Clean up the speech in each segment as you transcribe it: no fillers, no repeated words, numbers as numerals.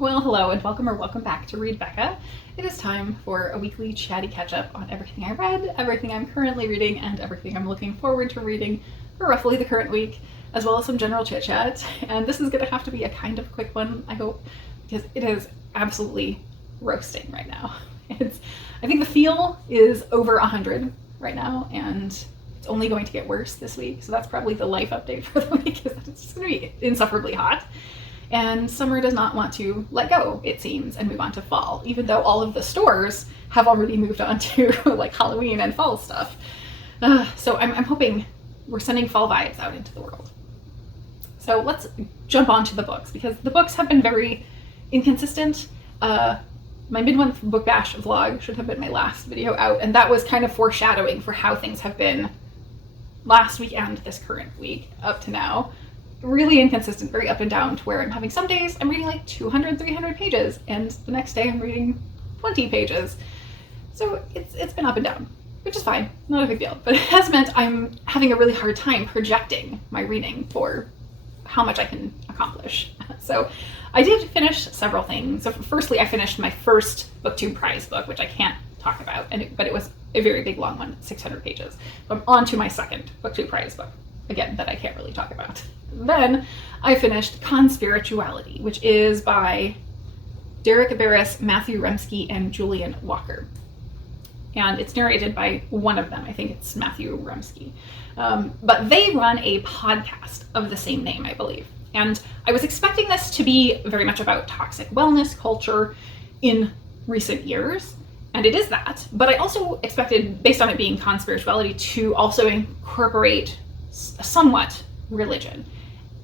Well, hello and welcome back to Read Becca. It is time for a weekly chatty catch-up on everything I read, everything I'm currently reading, and everything I'm looking forward to reading for roughly the current week, as well as some general chit-chat. And this is going to have to be a kind of quick one, I hope, because it is absolutely roasting right now. I think the feel is over 100 right now, and it's only going to get worse this week, so that's probably the life update for the week, is that it's just going to be insufferably hot. And summer does not want to let go, it seems, and move on to fall, even though all of the stores have already moved on to like Halloween and fall stuff. So I'm hoping we're sending fall vibes out into the world. So let's jump onto the books, because the books have been very inconsistent. My mid-month book bash vlog should have been my last video out, and that was kind of foreshadowing for how things have been last week and this current week up to now. Really inconsistent, very up and down, to where I'm having some days I'm reading like 200, 300 pages, and the next day I'm reading 20 pages. So it's been up and down, which is fine, not a big deal. But it has meant I'm having a really hard time projecting my reading for how much I can accomplish. So I did finish several things. So firstly, I finished my first BookTube prize book, which I can't talk about, but it was a very big, long one, 600 pages. So I'm on to my second BookTube prize book, again, that I can't really talk about. Then I finished Conspirituality, which is by Beres, Matthew Remski, and Julian Walker. And it's narrated by one of them. I think it's Matthew Remski. But they run a podcast of the same name, I believe. And I was expecting this to be very much about toxic wellness culture in recent years. And it is that. But I also expected, based on it being Conspirituality, to also incorporate somewhat religion.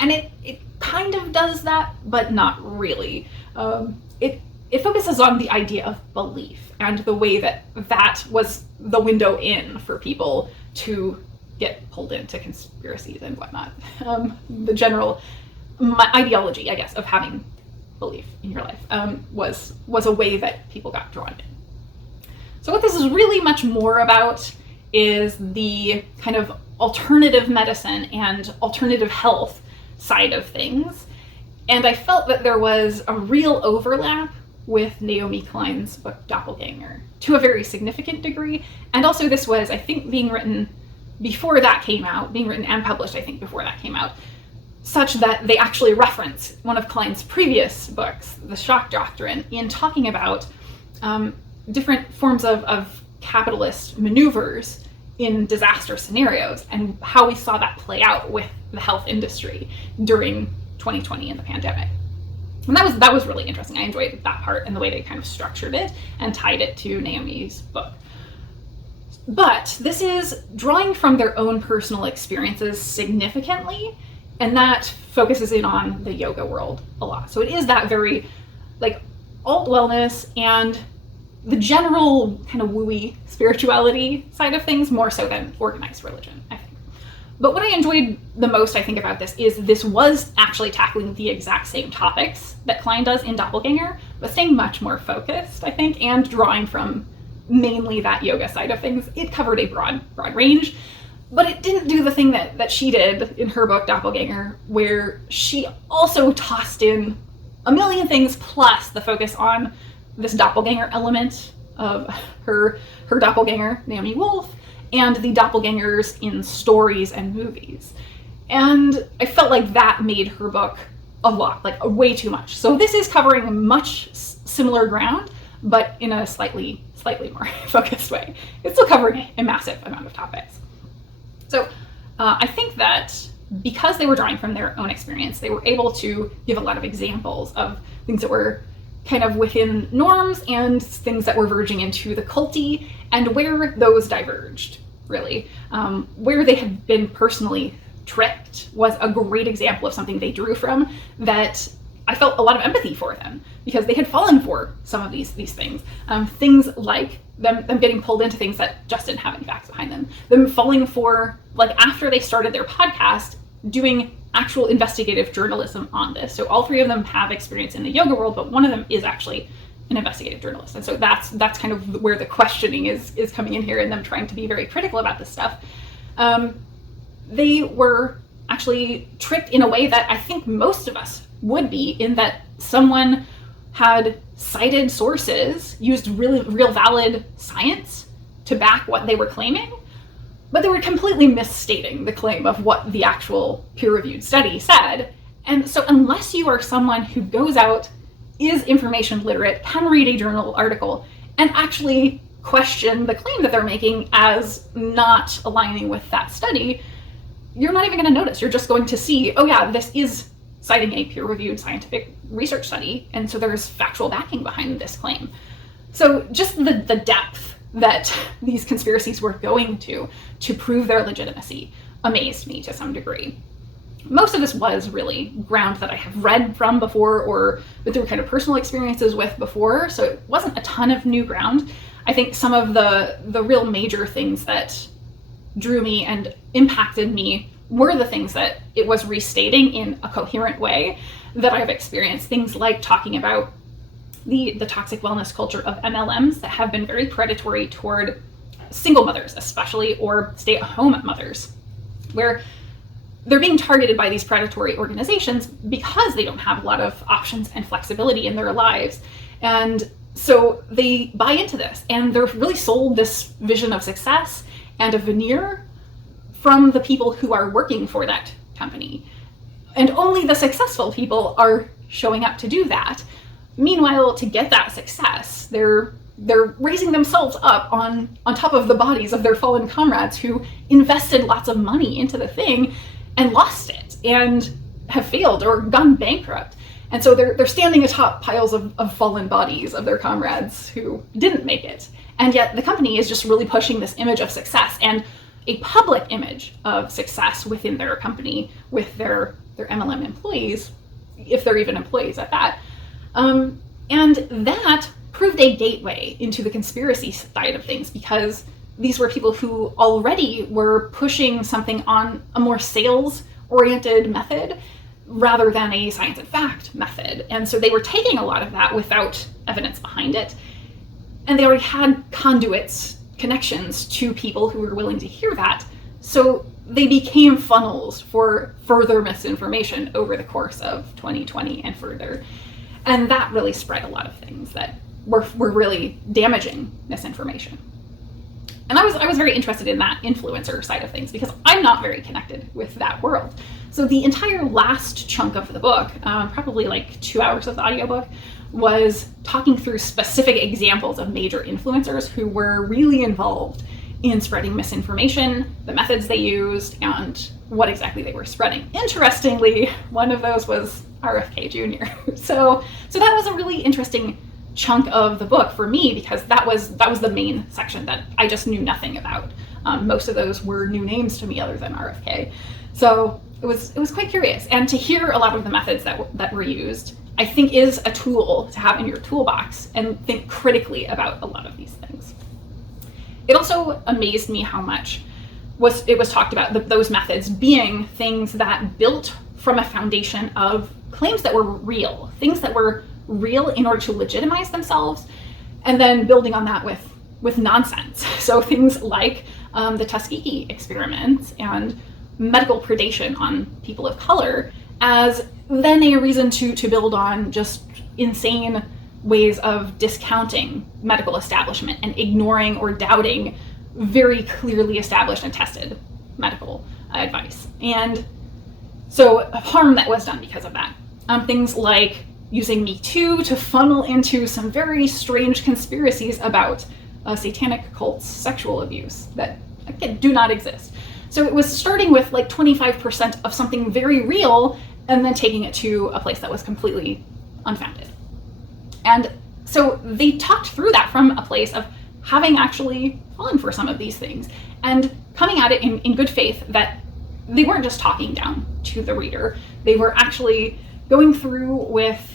And it kind of does that, but not really. It focuses on the idea of belief and the way that was the window in for people to get pulled into conspiracies and whatnot. The general ideology, I guess, of having belief in your life was a way that people got drawn in. So what this is really much more about is the kind of alternative medicine and alternative health side of things. And I felt that there was a real overlap with Naomi Klein's book Doppelganger to a very significant degree. And also this was, I think, being written before that came out, being written and published, I think, before that came out, such that they actually reference one of Klein's previous books, The Shock Doctrine, in talking about different forms of capitalist maneuvers in disaster scenarios and how we saw that play out with the health industry during 2020 and the pandemic. And that was really interesting. I enjoyed that part and the way they kind of structured it and tied it to Naomi's book. But this is drawing from their own personal experiences significantly, and that focuses in on the yoga world a lot. So it is that very like alt wellness and the general kind of wooey spirituality side of things, more so than organized religion, I think. But what I enjoyed the most, I think, about this was actually tackling the exact same topics that Klein does in Doppelganger, but staying much more focused, I think, and drawing from mainly that yoga side of things. It covered a broad range, but it didn't do the thing that she did in her book Doppelganger, where she also tossed in a million things plus the focus on this doppelganger element of her doppelganger, Naomi Wolf, and the doppelgangers in stories and movies. And I felt like that made her book a lot, like way too much. So this is covering much similar ground, but in a slightly more focused way. It's still covering a massive amount of topics. So I think that because they were drawing from their own experience, they were able to give a lot of examples of things that were kind of within norms and things that were verging into the culty, and where those diverged, really. Where they had been personally tricked was a great example of something they drew from that I felt a lot of empathy for them, because they had fallen for some of these things. Things like them getting pulled into things that just didn't have any facts behind them. Them falling for, like, after they started their podcast, doing actual investigative journalism on this. So all three of them have experience in the yoga world, but one of them is actually an investigative journalist. And so that's kind of where the questioning is coming in here, and them trying to be very critical about this stuff. They were actually tricked in a way that I think most of us would be, in that someone had cited sources, used really real valid science to back what they were claiming, but they were completely misstating the claim of what the actual peer-reviewed study said. And so unless you are someone who goes out, is information literate, can read a journal article, and actually question the claim that they're making as not aligning with that study, you're not even going to notice. You're just going to see, oh yeah, this is citing a peer-reviewed scientific research study, and so there's factual backing behind this claim. So just the depth that these conspiracies were going to prove their legitimacy amazed me to some degree. Most of this was really ground that I have read from before or been through kind of personal experiences with before, so it wasn't a ton of new ground. I think some of the real major things that drew me and impacted me were the things that it was restating in a coherent way that I've experienced. Things like talking about the toxic wellness culture of MLMs that have been very predatory toward single mothers, especially, or stay-at-home mothers, where they're being targeted by these predatory organizations because they don't have a lot of options and flexibility in their lives. And so they buy into this, and they're really sold this vision of success and a veneer from the people who are working for that company. And only the successful people are showing up to do that. Meanwhile, to get that success, they're raising themselves up on top of the bodies of their fallen comrades who invested lots of money into the thing and lost it and have failed or gone bankrupt. And so they're standing atop piles of fallen bodies of their comrades who didn't make it. And yet the company is just really pushing this image of success and a public image of success within their company with their MLM employees, if they're even employees at that. And that proved a gateway into the conspiracy side of things, because these were people who already were pushing something on a more sales-oriented method rather than a science and fact method. And so they were taking a lot of that without evidence behind it. And they already had conduits, connections to people who were willing to hear that. So they became funnels for further misinformation over the course of 2020 and further. And that really spread a lot of things that were really damaging misinformation. And I was very interested in that influencer side of things because I'm not very connected with that world. So the entire last chunk of the book, probably like 2 hours of the audiobook, was talking through specific examples of major influencers who were really involved in spreading misinformation, the methods they used, and what exactly they were spreading. Interestingly, one of those was RFK Jr. So that was a really interesting chunk of the book for me, because that was the main section that I just knew nothing about. Most of those were new names to me other than RFK. So it was quite curious. And to hear a lot of the methods that were used, I think is a tool to have in your toolbox and think critically about a lot of these things. It also amazed me how much it was talked about those methods being things that built from a foundation of claims that were real, things that were real in order to legitimize themselves, and then building on that with nonsense. So things like the Tuskegee experiments and medical predation on people of color as then a reason to build on just insane ways of discounting medical establishment and ignoring or doubting very clearly established and tested medical advice. And so harm that was done because of that. Things like using Me Too to funnel into some very strange conspiracies about satanic cults' sexual abuse that, again, do not exist. So it was starting with like 25% of something very real and then taking it to a place that was completely unfounded. And so they talked through that from a place of having actually fallen for some of these things and coming at it in good faith that they weren't just talking down to the reader. They were actually going through with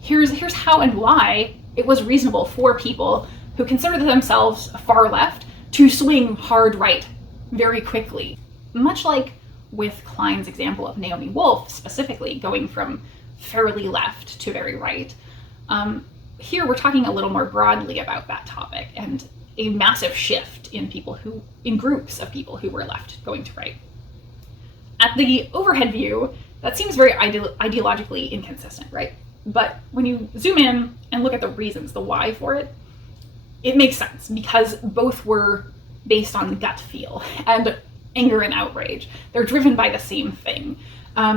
here's how and why it was reasonable for people who consider themselves far left to swing hard right very quickly. Much like with Klein's example of Naomi Wolf specifically going from fairly left to very right. Here we're talking a little more broadly about that topic and a massive shift in groups of people who were left going to right. At the overhead view, that seems very ideologically inconsistent, right? But when you zoom in and look at the reasons, the why for it, it makes sense because both were based on gut feel and anger and outrage. They're driven by the same thing.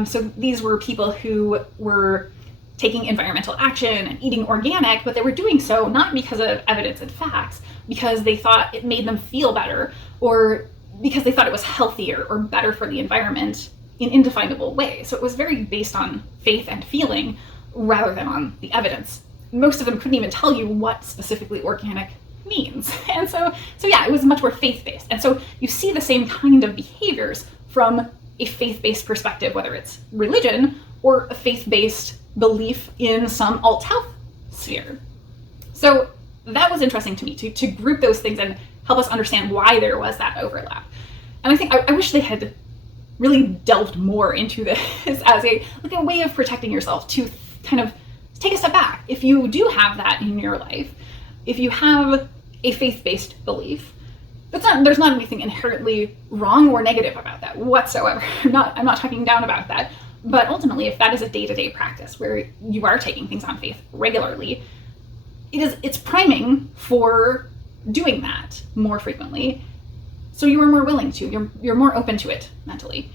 So these were people who were taking environmental action and eating organic, but they were doing so not because of evidence and facts, because they thought it made them feel better, or because they thought it was healthier or better for the environment in indefinable ways. So it was very based on faith and feeling rather than on the evidence. Most of them couldn't even tell you what specifically organic means. And so yeah, it was much more faith-based. And so you see the same kind of behaviors from a faith-based perspective, whether it's religion or a faith-based belief in some alt health sphere. So that was interesting to me to group those things and help us understand why there was that overlap. And I think I wish they had really delved more into this as a way of protecting yourself, to kind of take a step back. If you do have that in your life, if you have a faith-based belief, there's not anything inherently wrong or negative about that whatsoever. I'm not talking down about that. But ultimately, if that is a day-to-day practice where you are taking things on faith regularly, it's priming for doing that more frequently. So you are more willing to, you're more open to it mentally,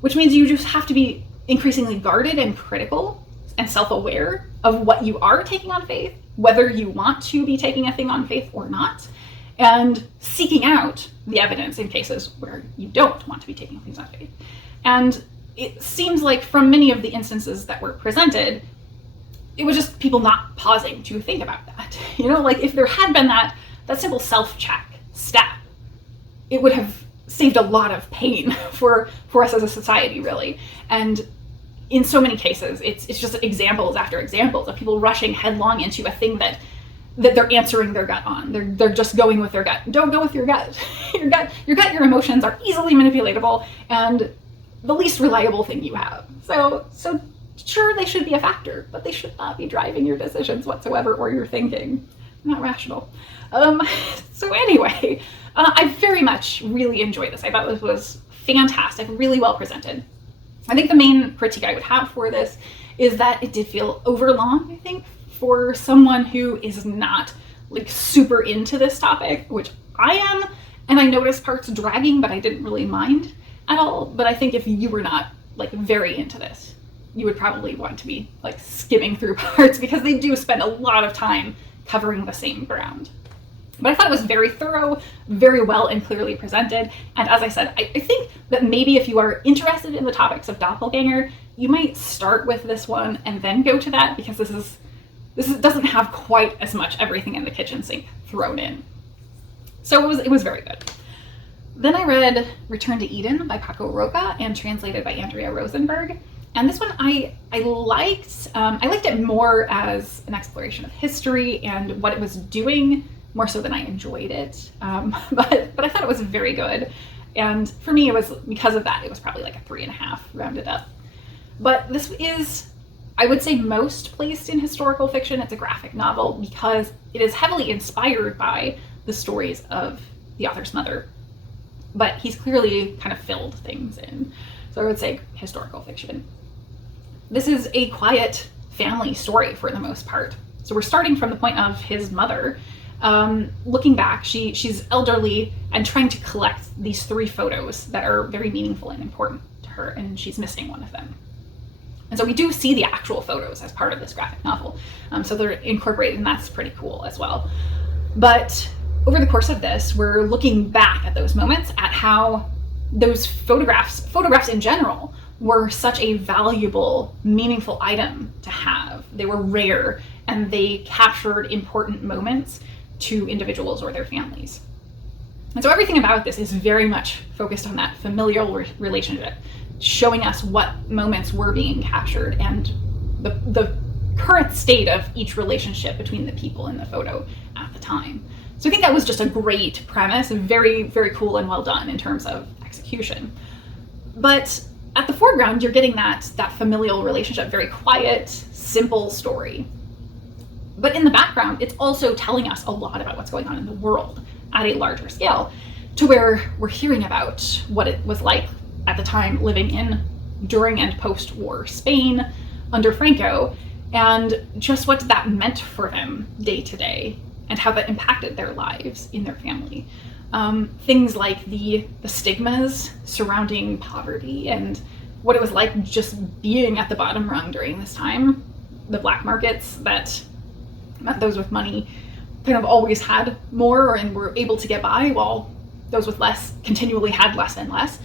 which means you just have to be increasingly guarded and critical and self-aware of what you are taking on faith, whether you want to be taking a thing on faith or not, and seeking out the evidence in cases where you don't want to be taking things on faith. And it seems like from many of the instances that were presented, it was just people not pausing to think about that. If there had been that simple self-check step, it would have saved a lot of pain for us as a society, really. And in so many cases, it's just examples after examples of people rushing headlong into a thing that they're answering their gut on. They're just going with their gut. Don't go with your gut. Your emotions are easily manipulatable and the least reliable thing you have. So sure, they should be a factor, but they should not be driving your decisions whatsoever or your thinking. Not rational. So anyway, I very much really enjoyed this. I thought this was fantastic, really well presented. I think the main critique I would have for this is that it did feel overlong, I think, for someone who is not super into this topic, which I am, and I noticed parts dragging, but I didn't really mind at all. But I think if you were not very into this, you would probably want to be skimming through parts, because they do spend a lot of time covering the same ground. But I thought it was very thorough, very well and clearly presented. And as I said, I think that maybe if you are interested in the topics of doppelganger, you might start with this one and then go to that, because this doesn't have quite as much everything in the kitchen sink thrown in. So it was very good. Then I read Return to Eden by Paco Roca and translated by Andrea Rosenberg. And this one I liked. I liked it more as an exploration of history and what it was doing, more so than I enjoyed it. But I thought it was very good. And for me, it was, because of that, it was probably a 3.5 rounded up. But this is, I would say, most placed in historical fiction. It's a graphic novel because it is heavily inspired by the stories of the author's mother. But he's clearly kind of filled things in. So I would say historical fiction. This is a quiet family story for the most part. So we're starting from the point of his mother. Looking back, she's elderly and trying to collect these 3 photos that are very meaningful and important to her, and she's missing one of them. And so we do see the actual photos as part of this graphic novel. So they're incorporated, and that's pretty cool as well. But over the course of this, we're looking back at those moments, at how those photographs in general, were such a valuable, meaningful item to have. They were rare, and they captured important moments to individuals or their families. And so everything about this is very much focused on that familial relationship, showing us what moments were being captured and the current state of each relationship between the people in the photo at the time. So I think that was just a great premise, and very, very cool and well done in terms of execution. But at the foreground, you're getting that familial relationship, very quiet, simple story. But in the background, it's also telling us a lot about what's going on in the world at a larger scale, to where we're hearing about what it was like at the time living in, during and post-war Spain under Franco, and just what that meant for them day to day and how that impacted their lives in their family. Things like the stigmas surrounding poverty and what it was like just being at the bottom rung during this time. The black markets that those with money kind of always had more and were able to get by, while those with less continually had less and less.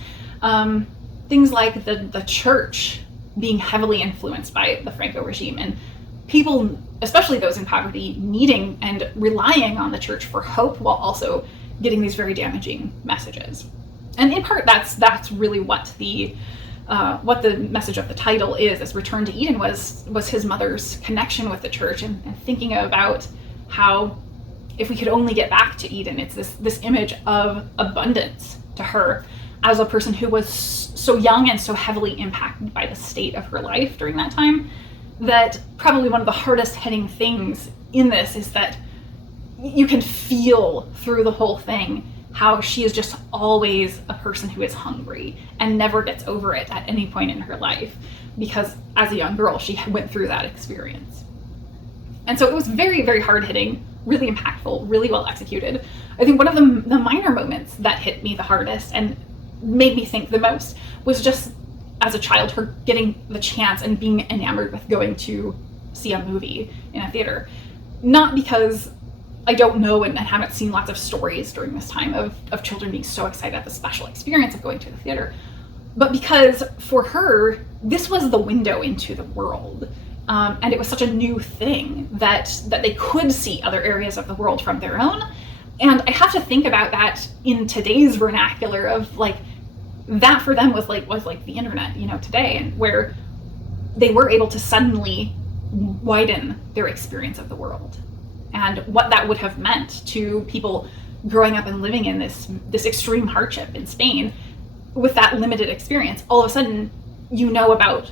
Things like the church being heavily influenced by the Franco regime, and people, especially those in poverty, needing and relying on the church for hope while also getting these very damaging messages. And in part, that's really what the message of the title is Return to Eden was his mother's connection with the church and thinking about how if we could only get back to Eden, it's this image of abundance to her as a person who was so young and so heavily impacted by the state of her life during that time, that probably one of the hardest hitting things in this is that you can feel through the whole thing how she is just always a person who is hungry and never gets over it at any point in her life, because as a young girl, she went through that experience. And so it was very, very hard hitting, really impactful, really well executed. I think one of the minor moments that hit me the hardest and made me think the most was just as a child, her getting the chance and being enamored with going to see a movie in a theater. Not because I don't know and haven't seen lots of stories during this time of children being so excited at the special experience of going to the theater, but because for her, this was the window into the world. And it was such a new thing that they could see other areas of the world from their own. And I have to think about that in today's vernacular of like, that for them was like the internet, today, and where they were able to suddenly widen their experience of the world and what that would have meant to people growing up and living in this extreme hardship in Spain with that limited experience. All of a sudden, about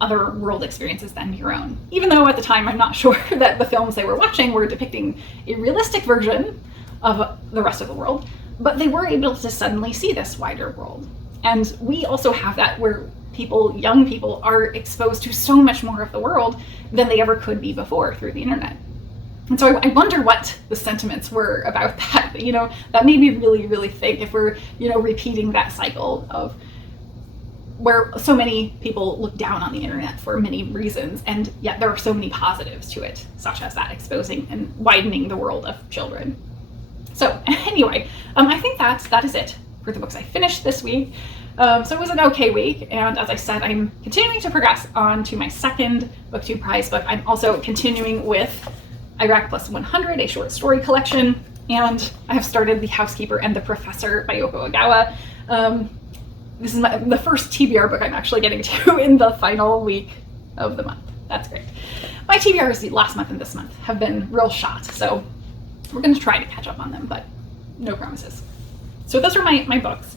other world experiences than your own. Even though at the time, I'm not sure that the films they were watching were depicting a realistic version of the rest of the world, but they were able to suddenly see this wider world. And we also have that where young people are exposed to so much more of the world than they ever could be before through the internet. And so I wonder what the sentiments were about that. That made me really, really think if we're, repeating that cycle of where so many people look down on the internet for many reasons, and yet there are so many positives to it, such as that exposing and widening the world of children. So anyway, I think that is it for the books I finished this week. So it was an okay week, and as I said, I'm continuing to progress on to my second BookTube prize book. I'm also continuing with Iraq Plus 100, a short story collection, and I have started The Housekeeper and the Professor by Yoko Ogawa. This is the first TBR book I'm actually getting to in the final week of the month. That's great. My TBRs last month and this month have been real shot, so we're going to try to catch up on them, but no promises. So those are my books.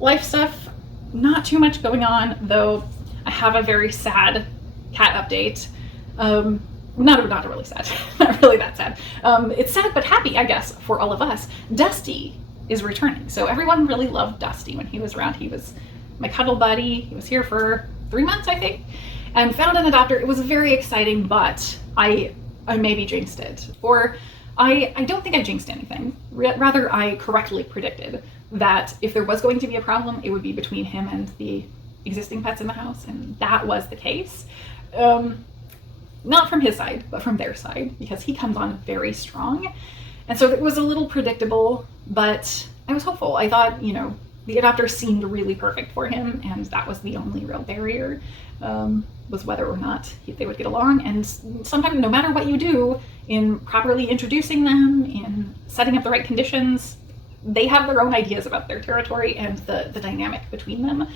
Life stuff, not too much going on, though I have a very sad cat update. Not really sad, not really that sad. It's sad but happy, I guess, for all of us. Dusty is returning. So everyone really loved Dusty when he was around. He was my cuddle buddy. He was here for 3 months, I think, and found an adopter. It was very exciting, but I maybe jinxed it. Or I don't think I jinxed anything. Rather, I correctly predicted that if there was going to be a problem, it would be between him and the existing pets in the house, and that was the case. Not from his side, but from their side, because he comes on very strong. And so it was a little predictable, but I was hopeful. I thought, the adopter seemed really perfect for him, and that was the only real barrier, was whether or not they would get along. And sometimes, no matter what you do in properly introducing them, in setting up the right conditions, they have their own ideas about their territory and the dynamic between them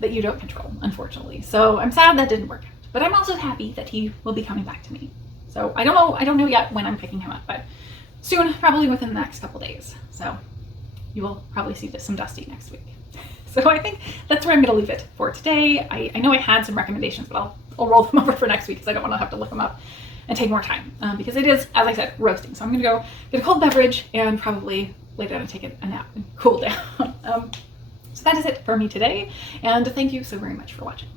that you don't control, unfortunately. So I'm sad that didn't work out. But I'm also happy that he will be coming back to me. So I don't know yet when I'm picking him up, but soon, probably within the next couple days. So you will probably see some Dusty next week. So I think that's where I'm going to leave it for today. I know I had some recommendations, but I'll roll them over for next week because I don't want to have to look them up and take more time because it is, as I said, roasting. So I'm going to go get a cold beverage and probably lay down and take a nap and cool down. So that is it for me today, and thank you so very much for watching.